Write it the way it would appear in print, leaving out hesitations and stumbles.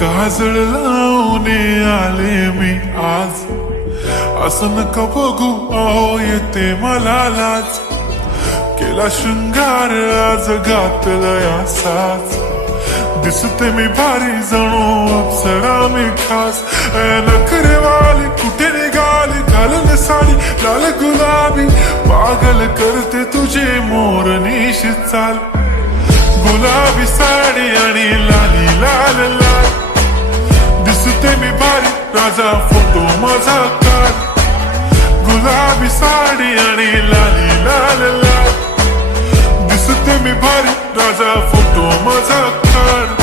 काजळ लावून आले मी आज, असं नका बघू अहो येते मला लाज. केला शृंगार आज घातला असाच, दिसते मी भारी जणू अप्सरा मी खास. नखरेवाली कुठे निघाली घालून साडी लाल गुलाबी, पागल करते तुझे मोरनीश चाल. गुलाबी साडी आणि लाली लाल लाल, दिसते मी भारी राजा फोटो माझा काढ. गुलाबी साडी आणि लाली लाल लाल, दिसते मी भारी राजा फोटो माझा काढ.